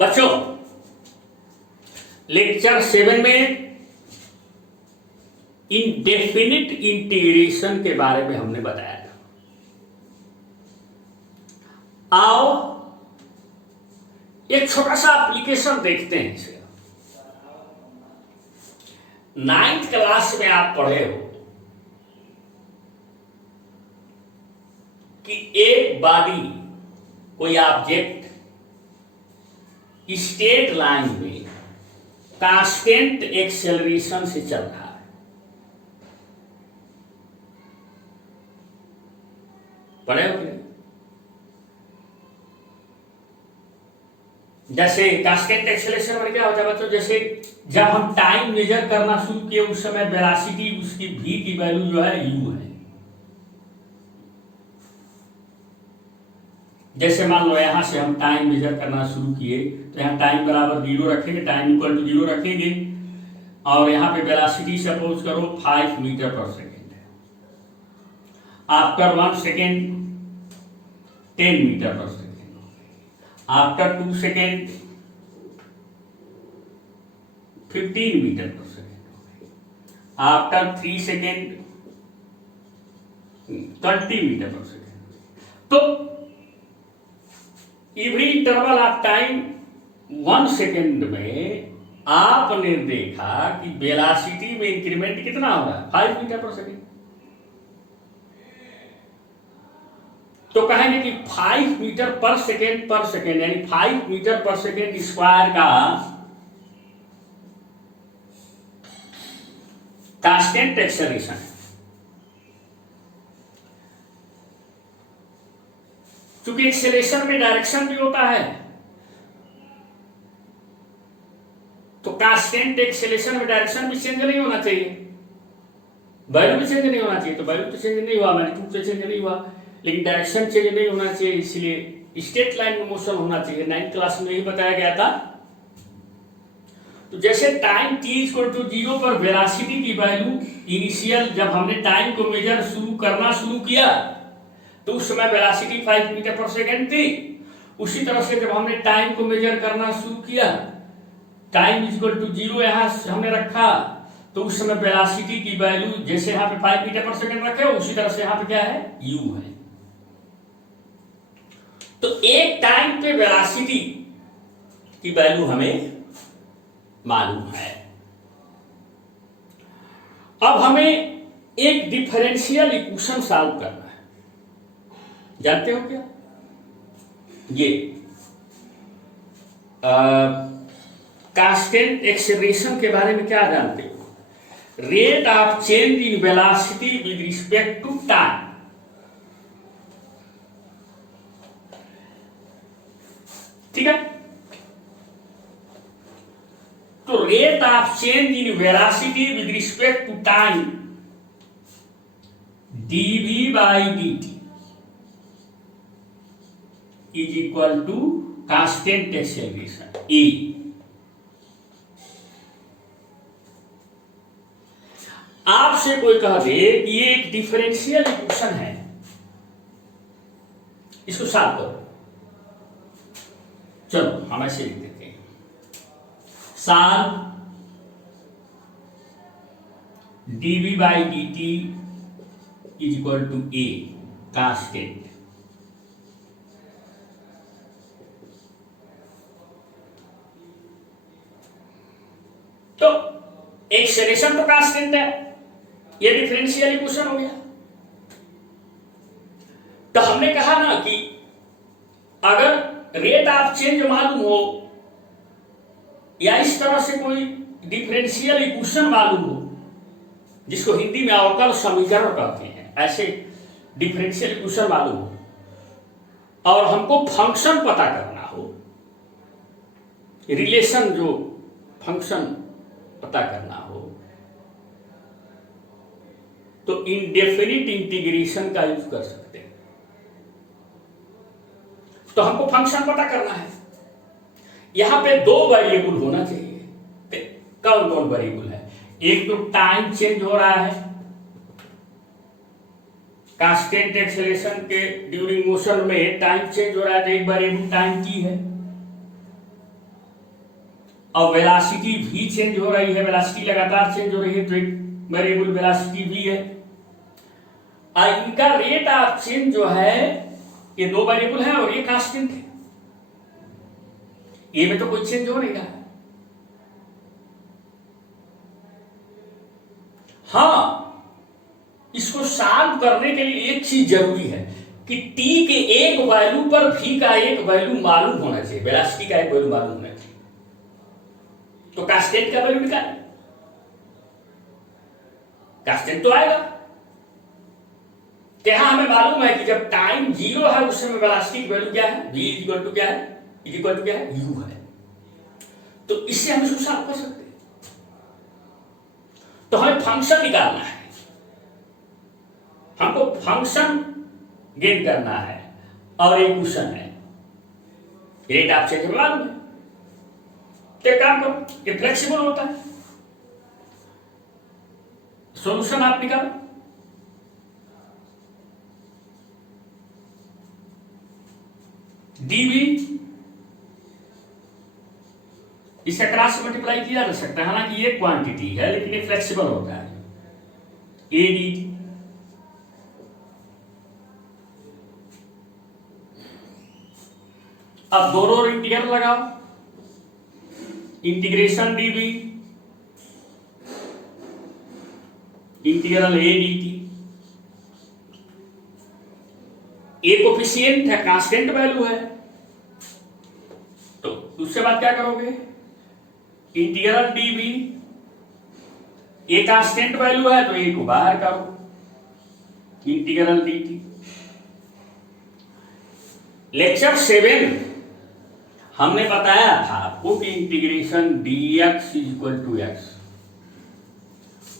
बच्चों लेक्चर 7 में indefinite integration के बारे में हमने बताया था। आओ एक छोटा सा एप्लीकेशन देखते हैं इसे। 9th क्लास में आप पढ़े हो कि एक बॉडी कोई ऑब्जेक्ट स्ट्रेट लाइन में कांस्टेंट एक्सेलरेशन से चल रहा है। पढ़े हो क्या? जैसे कांस्टेंट एक्सेलरेशन में क्या होता है बच्चों, जैसे जब हम टाइम मेजर करना शुरू किए उस समय वेलोसिटी उसकी v की वैल्यू जो है u है। जैसे मान लो यहां से हम टाइम मेजर करना शुरू किए तो यहाँ टाइम बराबर 0 रखेंगे, टाइम इक्वल टू 0 रखेंगे और यहाँ पे वेलोसिटी सपोज करो 5 मीटर पर सेकेंड है। आफ्टर 1 सेकेंड 10 मीटर पर सेकेंड, आफ्टर 2 सेकेंड 15 मीटर पर सेकेंड, आफ्टर 3 सेकेंड 20 मीटर पर सेकेंड। तो every interval of time 1 second में आपने देखा कि वेलोसिटी में इंक्रीमेंट कितना हो रहा है 5 मीटर पर सेकेंड। तो कहेंगे कि 5 मीटर पर सेकेंड यानी 5 मीटर पर सेकेंड स्क्वायर का कांस्टेंट एक्सेलरेशन है। क्योंकि एक्सेलरेशन में डायरेक्शन भी होता है, तो कांस्टेंट एक्सेलरेशन में डायरेक्शन भी चेंज नहीं होना चाहिए, वैल्यू भी चेंज नहीं होना चाहिए। तो वैल्यू तो चेंज नहीं हुआ, मैग्नीट्यूड से चेंज नहीं हुआ, लेकिन डायरेक्शन चेंज नहीं होना चाहिए, इसलिए स्ट्रेट लाइन में मोशन होना चाहिए। 9th क्लास में यही बताया गया था। तो जैसे टाइम t इक्वल टू 0 पर वेलोसिटी की वैल्यू इनिशियल जब हमने टाइम को मेजर करना शुरू किया तो उस समय वेलोसिटी 5 मीटर पर सेकेंड थी। उसी तरह से जब हमने टाइम को मेजर करना शुरू किया, टाइम इक्वल टू 0 यहां हमने रखा, तो उस समय वेलोसिटी की वैल्यू जैसे यहाँ पे 5 मीटर पर सेकेंड रखे उसी तरह से यहाँ पे क्या है u है। तो एक टाइम पे वेलोसिटी की वैल्यू हमें मालूम है। अब हमें एक डिफरेंशियल इक्वेशन सॉल्व करना है। जानते हो क्या ये कांस्टेंट एक्सेलरेशन के बारे में क्या जानते हो? Rate of change in velocity with respect to time. ठीक है, तो rate of change in velocity with respect to time dv by dt is equal to constant acceleration a। आपसे कोई कह दे कि ये एक डिफरेंशियल इक्वेशन है, इसको सॉल्व करो। चलो हम ऐसे लिख देते हैं, solve dv by dt is equal to a constant। तो एक्सेलरेशन तो कांस्टेंट है, ये डिफरेंशियल इक्वेशन हो गया। तो हमने कहा ना कि अगर रेट ऑफ चेंज मालूम हो या इस तरह से कोई डिफरेंशियल इक्वेशन मालूम हो, जिसको हिंदी में अवकल समीकरण कहते हैं, ऐसे डिफरेंशियल इक्वेशन मालूम हो और हमको फंक्शन पता करना हो, रिलेशन जो फंक्शन पता करना हो, तो इंडेफिनिट इंटीग्रेशन का यूज कर सकते हैं। तो हमको फंक्शन पता करना है, यहां पे 2 वेरिएबल होना चाहिए। कौन कौन वेरिएबल है? एक तो टाइम चेंज हो रहा है, कांस्टेंट एक्सेलरेशन के ड्यूरिंग मोशन में टाइम चेंज हो रहा है, तो एक वेरिएबल टाइम t है। अब वेलोसिटी भी चेंज हो रही है, वेलोसिटी लगातार चेंज हो रही है, तो एक वेरिएबल वेलोसिटी भी है। इनका रेट ऑफ चेंज जो है, ये दो वेरिएबल है और ये कांस्टेंट है, ये में तो कोई चेंज हो नहीं रहा है। हाँ, इसको सॉल्व करने के लिए एक चीज जरूरी है कि टी के एक वैल्यू पर भी का एक वैल्यू मालूम होना चाहिए, वेलोसिटी का एक वैल्यू मालूम होना चाहिए। तो कांस्टेंट का वैल्यू निकाल, कांस्टेंट तो आएगा। यहां हमें मालूम है कि जब टाइम 0 है उस समय वेलोसिटी की वैल्यू क्या है, v इक्वल टू क्या है, इक्वल टू क्या है, u है। तो इससे हम इसको सॉल्व कर सकते हैं। तो हमें फंक्शन निकालना है, हमको फंक्शन गेन करना है और एक क्वेश्चन है, रेट ऑफ चेंज मालूम है। तो काम करो, ये फ्लेक्सिबल होता है, सॉल्यूशन आप निकालो। डीवी इसे क्रॉस से मल्टीप्लाई किया जा सकता है, हालांकि ये क्वांटिटी है लेकिन ये फ्लेक्सिबल होता है। ए डी अब दोनों इंटीग्रल लगाओ, integration dv integral a d t. A coefficient है, कांस्टेंट वैल्यू है, तो उसके बाद क्या करोगे, integral dv, a constant value है तो ए को बाहर करो, इंटीग्रल डी। लेक्चर 7 हमने बताया था आपको कि integration dx equal to x,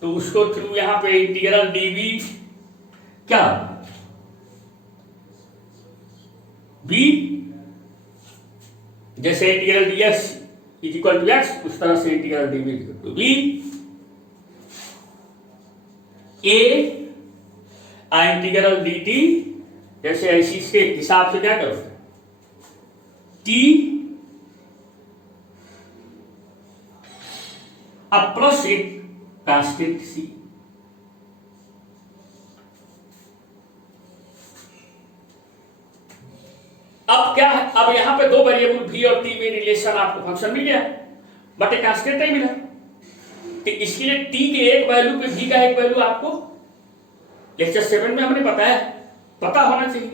तो उसको थ्रू यहां पे इंटीग्रल dv क्या b, जैसे integral dx equal to x उस तरह से integral dv equal to b। a integral dt, जैसे ऐसी इसके हिसाब से क्या करोगे, t अब प्लस एक कांस्टेंट सी। अब क्या है, अब यहां पे दो वेरिएबल v और t में रिलेशन आपको फंक्शन मिल गया, बट एक कांस्टेंट नहीं मिला। तो इसके लिए t के एक वैल्यू पे v का एक वैल्यू आपको लेक्चर 7 में हमने बताया, पता होना चाहिए।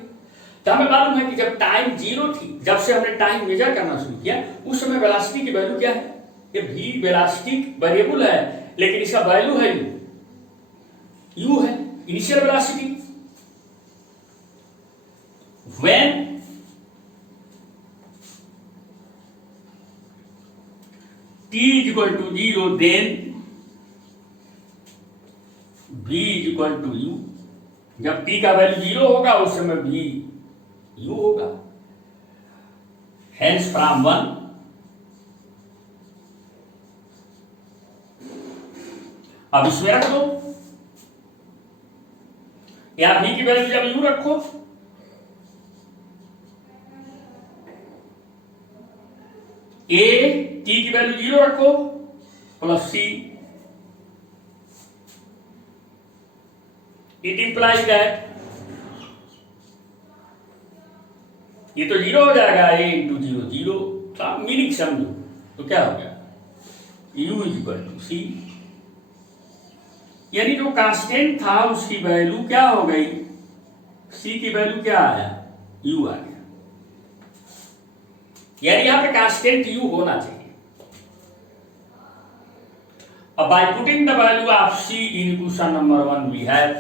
तो हमें मालूम है कि जब टाइम 0 थी, जब से हमने टाइम मेजर करना शुरू किया, उस समय वेलोसिटी की वैल्यू क्या है, ये v वेलोसिटी वेरिएबल है लेकिन इसका वैल्यू है u है, initial velocity. When t equal to 0 then v equal to u। जब t का वैल्यू 0 होगा उस समय v u होगा। हेंस फ्रॉम 1 अब इसमें रख दो, या v की वैल्यू जब u रखो, a t की वैल्यू 0 रखो plus c, it implies that ये तो 0 हो जाएगा, a इंटू 0 0, मीनिंग समझो। तो क्या हो गया, u is equal to c, यानी जो कांस्टेंट था उसकी वैल्यू क्या हो गई, c की वैल्यू क्या आया, u आ गया। यानी यहां पे कांस्टेंट u होना चाहिए। अब by putting the value of c in question number 1 we have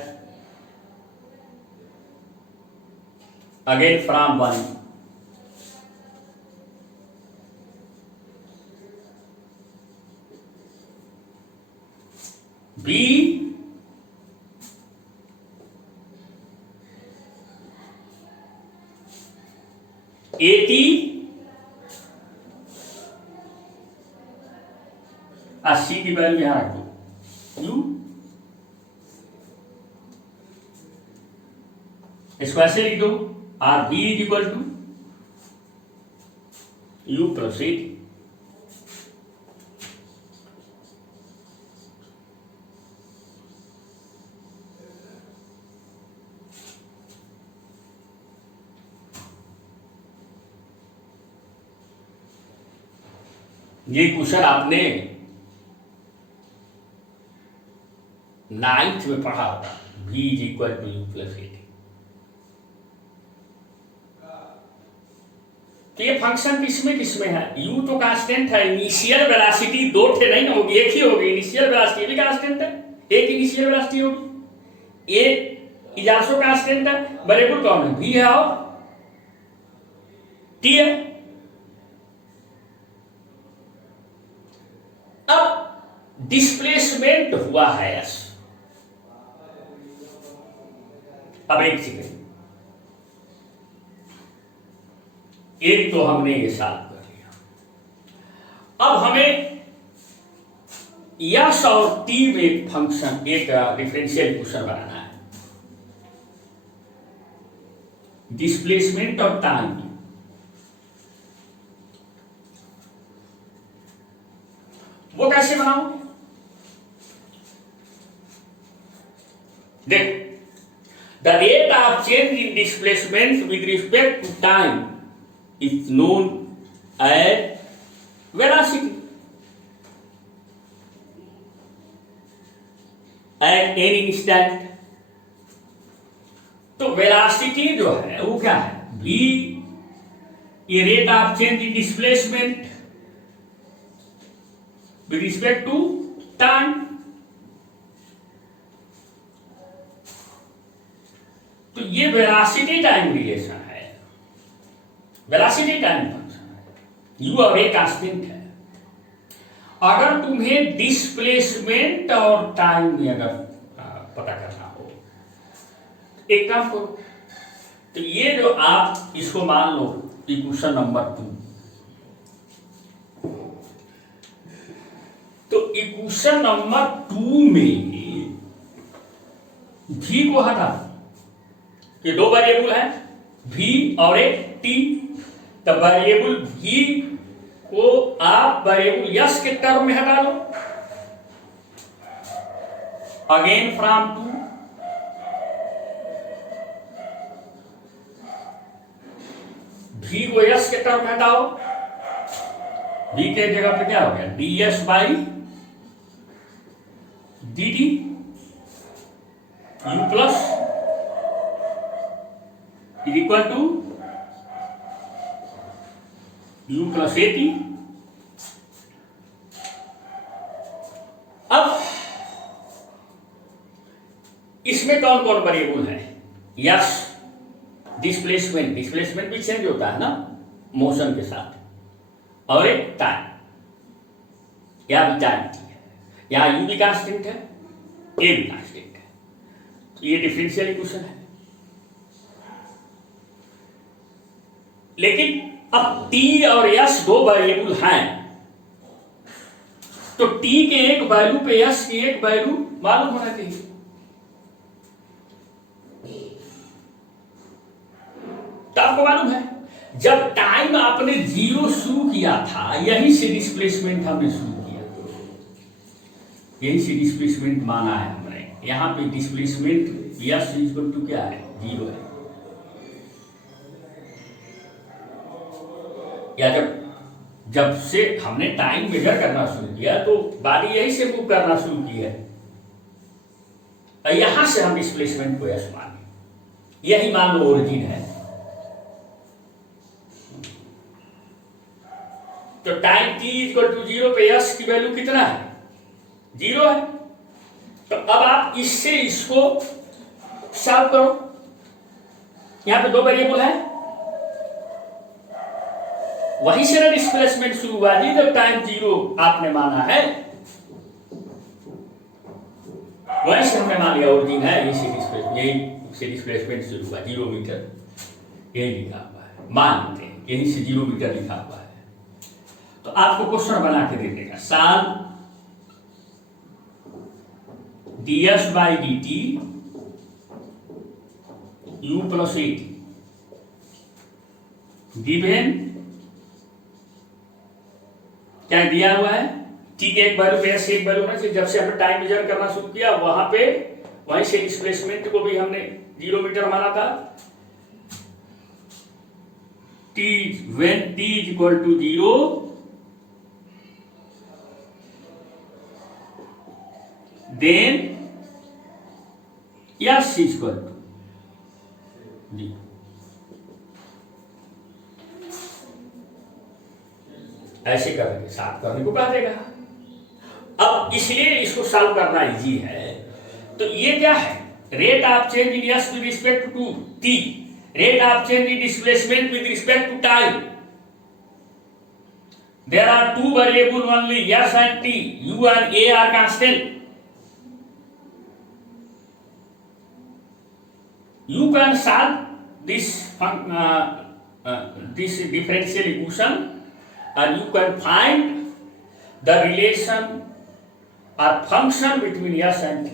again from 1 b at c की वैल्यू यहां रख दो u, इसको ऐसे लिख दो or b is equal to u plus 8। ये क्वेश्चन आपने 9th में पढ़ा होगा, v is equal to U plus A. तो ये फंक्शन किसमें है? u तो कांस्टेंट है, इनिशियल वेलोसिटी दो थे नहीं ना होगी, एक ही होगी। इनिशियल वेलोसिटी भी कांस्टेंट है, एक इनिशियल वेलोसिटी होगी, ए इज आल्सो कांस्टेंट है। वेरिएबल कौन है? v है और t है। अब डिस्प्लेसमेंट हुआ है s। अब एक सेकेंड, एक तो हमने ये सॉल्व कर लिया। अब हमें यस और टी में एक फंक्शन, एक डिफरेंशियल इक्वेशन बनाना है, डिस्प्लेसमेंट और टाइम। वो कैसे बनाओ? देख, the rate of change in displacement with respect to time is known as velocity at any instant। तो वेलोसिटी जो है वो क्या है? v, ये rate of change in displacement with respect to time. तो ये वेलोसिटी टाइम रिलेशन है, वेलोसिटी टाइम फंक्शन है, यू और ए कांस्टेंट है। अगर तुम्हें डिस्प्लेसमेंट और टाइम में अगर पता करना हो, एक काम करो, तो ये जो आप इसको मान लो इक्वेशन नंबर 2, तो इक्वेशन नंबर 2 में v को हटा, ये दो वेरिएबल है v और एक t। तो वेरिएबल v को आप वेरिएबल यस के टर्म में हटा लो, अगेन फ्रॉम 2 v को यस के टर्म में हटाओ, v के जगह पे क्या हो गया? ds by dt u plus is equal to u plus a t. अब इसमें कौन कौन वेरिएबल है? यस, डिस्प्लेसमेंट, डिस्प्लेसमेंट भी चेंज होता है ना मोशन के साथ, और एक टाइम, या भी टाइम है, यहां u भी कांस्टेंट है, ए भी कांस्टेंट है। तो ये डिफरेंशियल इक्वेशन है। लेकिन अब t और s दो वेरिएबल हैं, तो t के एक वैल्यू पे s की एक वैल्यू मालूम होना चाहिए। तो आपको मालूम है, जब टाइम आपने 0 शुरू किया था, यहीं से डिस्प्लेसमेंट हमने शुरू किया, यहीं से डिस्प्लेसमेंट माना है हमने। यहां पे डिस्प्लेसमेंट s इक्वल टू क्या है? 0 है। या जब से हमने टाइम मेजर करना शुरू किया तो बॉडी यही से मूव करना शुरू की है, यहां से हम डिस्प्लेसमेंट को यस माने, यही मान लो ओरिजिन है। तो टाइम t इक्वल टू 0 पे यस की वैल्यू कितना है? 0 है। तो अब आप इससे इसको सॉल्व करो, यहां पे दो वेरिएबल है, वहीं से ना डिस्प्लेसमेंट शुरू हुआ जी, जब टाइम 0 आपने माना है, वहीं से हमने मान लिया ओरिजिन है, यही से डिस्प्लेसमेंट शुरू हुआ, 0 मीटर यही लिखा हुआ है, मानते हैं यहीं से 0 मीटर लिखा हुआ है। तो आपको क्वेश्चन बना के दे देगा, साल ds by d t u plus a T given, क्या दिया हुआ है? t के एक वैल्यू पे s एक वैल्यू होना चाहिए। जब से हमने टाइम मेजर करना शुरू किया, वहीं से डिस्प्लेसमेंट को भी हमने 0 मीटर माना था। t when t is equal to 0 then s equal to d. ऐसे करके साफ करने को कह देगा। अब इसलिए इसको सॉल्व करना इजी है। तो ये क्या है, rate of change in s with respect to t, rate of change in displacement with respect to time. There are two variable only, s and t, u and a are constant. You can solve this differential equation and you can find the relation or function between s and t.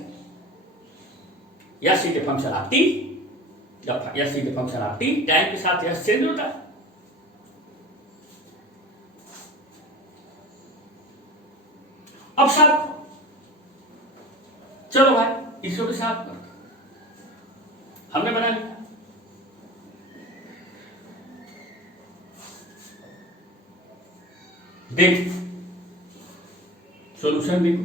S is the function of t, s is the function of t, time के साथ s change होता है। अब साथ चलो भाई इसको भी साथ कर, हमने बना लिया। देख सॉल्यूशन देखो,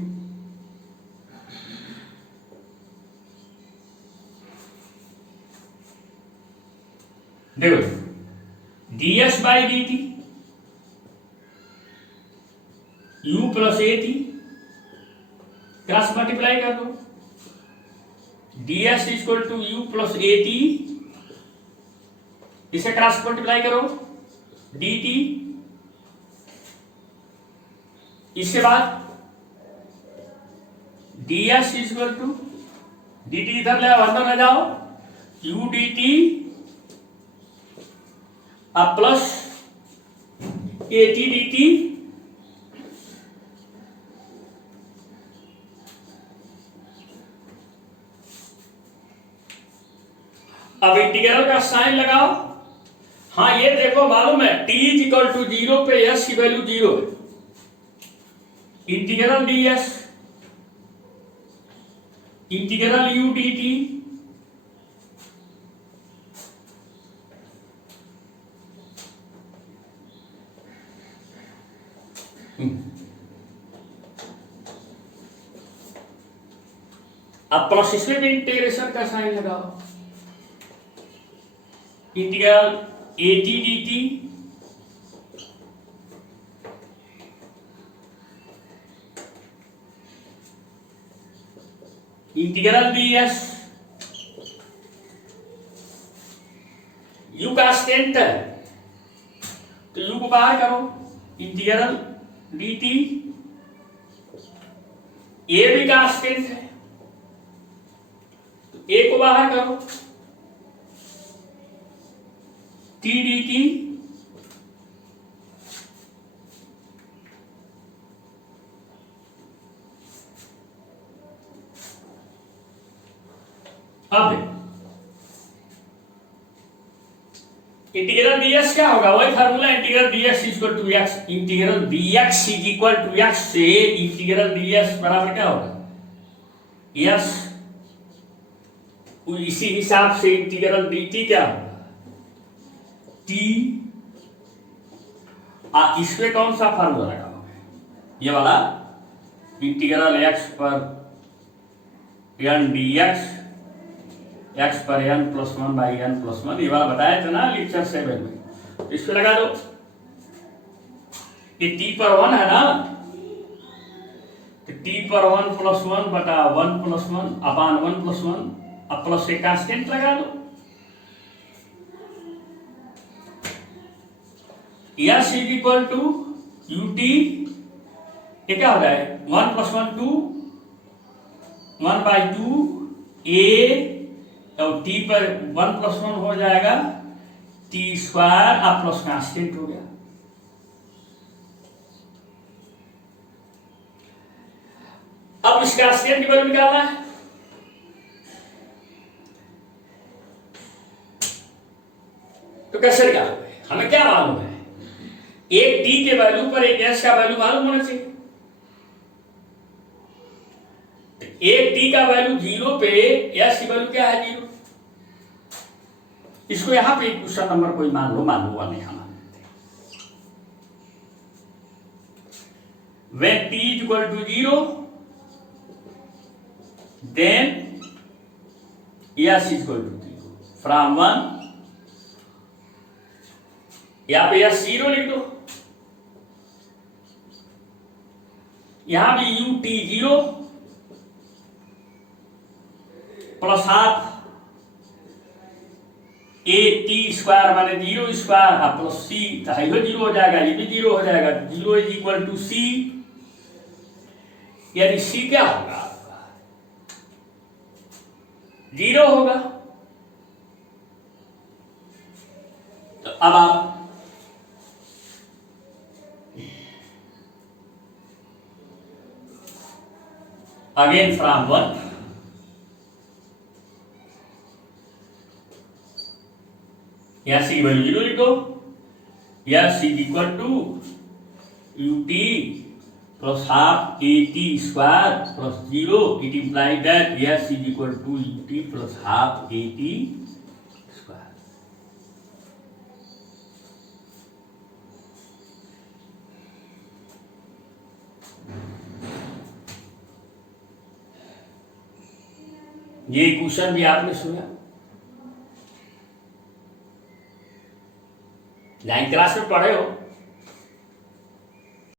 देखो ds by d t u plus a t, cross multiply कर दो, ds equal to u plus a t, इसे क्रॉस मल्टीप्लाई करो dt, इसके बाद ds इक्वल टू dt इधर ले आओ, अंदर ले जाओ, u dt अब plus a T d t, अब इंटीग्रल का साइन लगाओ। हाँ ये देखो मालूम है t इज इक्वल टू 0 पे s की वैल्यू 0 है, integral ds integral u dt अब प्लस इसमें भी इंटीग्रेशन का साइन लगाओ, integral A T d T integral D S, you constant है तो यू को बाहर करो, इंटीग्रल डी टी, ए भी कांस्टेंट है तो ए को बाहर करो, टी डी टी, अब इंटीग्रल dx क्या होगा, वही formula integral dx equal to x, integral dx is equal to x से इंटीग्रल ds बराबर क्या होगा s, इसी हिसाब से इंटीग्रल dt क्या होगा t, इसमें कौन सा फार्मूला लगाओगे, ये वाला इंटीग्रल x पर n dx, x पर n plus 1 by n plus 1, ये वाला बताया था ना लेक्चर 7 में, इस पे लगा दो। ये t पर 1 है ना, तो t पर 1 प्लस 1 बटा 1 प्लस 1 अपान 1 प्लस 1, अब प्लस से कांस्टेंट लगा दो, s is equal to ut, ये क्या हो जाए 1 प्लस 1 2, 1 बाई 2 a, तो t पर 1 प्लस 1 हो जाएगा t स्क्वायर, अब प्लस कांस्टेंट हो गया। अब इस कांस्टेंट की वैल्यू निकालना है, तो कैसे निकालोगे, हमें क्या मालूम है, एक t के वैल्यू पर एक s का वैल्यू मालूम होना चाहिए। एक t का वैल्यू 0 पे s की वैल्यू क्या है 0, इसको यहां पे क्वेश्चन नंबर कोई मान लो, मान लो नहीं, हम when t is equal to 0 then s equal to 0 from 1, यहाँ पे s 0 लिख दो, यहां भी ut 0 plus half a t square माने 0 स्क्वायर प्लस सी, तो है 0 हो जाएगा, ये भी 0 हो जाएगा, 0 इज इक्वल टू सी, यानी सी क्या होगा आपका 0 होगा। तो अब आप अगेन फ्रॉम 1, यहाँ सी वैल्यू 0 लिखो, s is equal to ut plus half a t square plus 0, it imply that s is equal to ut plus half a t square. ये क्वेश्चन भी आपने सुना 9th क्लास में पढ़े हो।